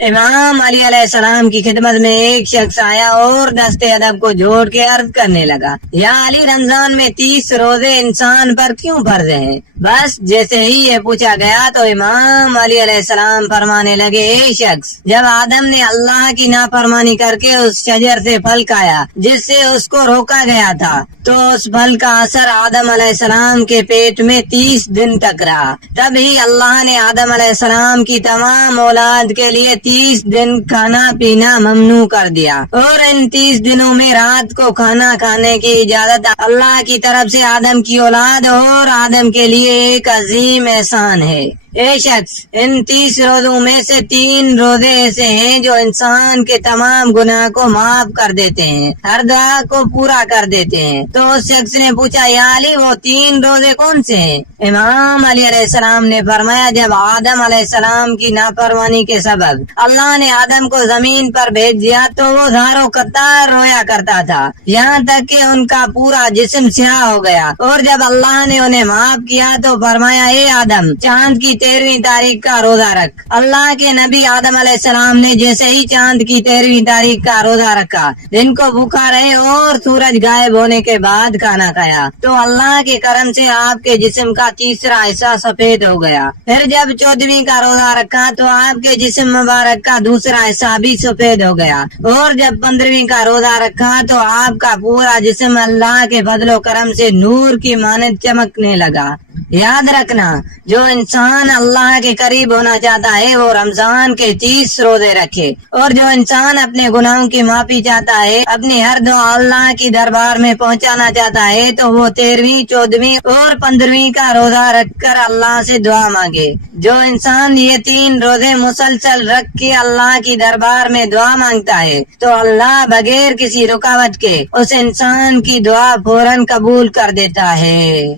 امام علی علیہ السلام کی خدمت میں ایک شخص آیا اور دستے ادب کو جوڑ کے عرض کرنے لگا، یا علی، رمضان میں 30 روزے انسان پر کیوں فرض ہیں؟ بس جیسے ہی یہ پوچھا گیا تو امام علی علیہ السلام فرمانے لگے، اے شخص، جب آدم نے اللہ کی نافرمانی کر کے اس شجر سے پھل کھایا جس سے اس کو روکا گیا تھا تو اس پھل کا اثر آدم علیہ السلام کے پیٹ میں 30 دن تک رہا۔ تب ہی اللہ نے آدم علیہ السلام کی تمام اولاد کے لیے 30 دن کھانا پینا ممنوع کر دیا، اور ان 30 دنوں میں رات کو کھانا کھانے کی اجازت اللہ کی طرف سے آدم کی اولاد اور آدم کے لیے ایک عظیم احسان ہے۔ اے شخص، ان 30 روزوں میں سے 3 روزے ایسے ہیں جو انسان کے تمام گناہ کو معاف کر دیتے ہیں، ہر دعا کو پورا کر دیتے ہیں۔ تو اس شخص نے پوچھا، یا علی، وہ 3 روزے کون سے ہیں؟ امام علی علیہ السلام نے فرمایا، جب آدم علیہ السلام کی نافرمانی کے سبب اللہ نے آدم کو زمین پر بھیج دیا تو وہ دھاروں قطار رویا کرتا تھا، یہاں تک کہ ان کا پورا جسم سیاہ ہو گیا، اور جب اللہ نے انہیں معاف کیا تو فرمایا، اے آدم، چاند کی 13ویں تاریخ کا روزہ رکھ۔ اللہ کے نبی آدم علیہ السلام نے جیسے ہی چاند کی 13ویں تاریخ کا روزہ رکھا، دن کو بھوکا رہے اور سورج غائب ہونے کے بعد کھانا کھایا تو اللہ کے کرم سے آپ کے جسم کا تیسرا حصہ سفید ہو گیا۔ پھر جب 14ویں کا روزہ رکھا تو آپ کے جسم مبارک کا دوسرا حصہ بھی سفید ہو گیا، اور جب 15ویں کا روزہ رکھا تو آپ کا پورا جسم اللہ کے فضل و کرم سے نور کی مانند چمکنے لگا۔ یاد رکھنا، جو انسان اللہ کے قریب ہونا چاہتا ہے وہ رمضان کے 30 روزے رکھے، اور جو انسان اپنے گناہوں کی معافی چاہتا ہے، اپنی ہر دعا اللہ کی دربار میں پہنچانا چاہتا ہے تو وہ 13ویں، 14ویں اور 15ویں کا روزہ رکھ کر اللہ سے دعا مانگے۔ جو انسان یہ 3 روزے مسلسل رکھ کے اللہ کی دربار میں دعا مانگتا ہے تو اللہ بغیر کسی رکاوٹ کے اس انسان کی دعا فوراً قبول کر دیتا ہے۔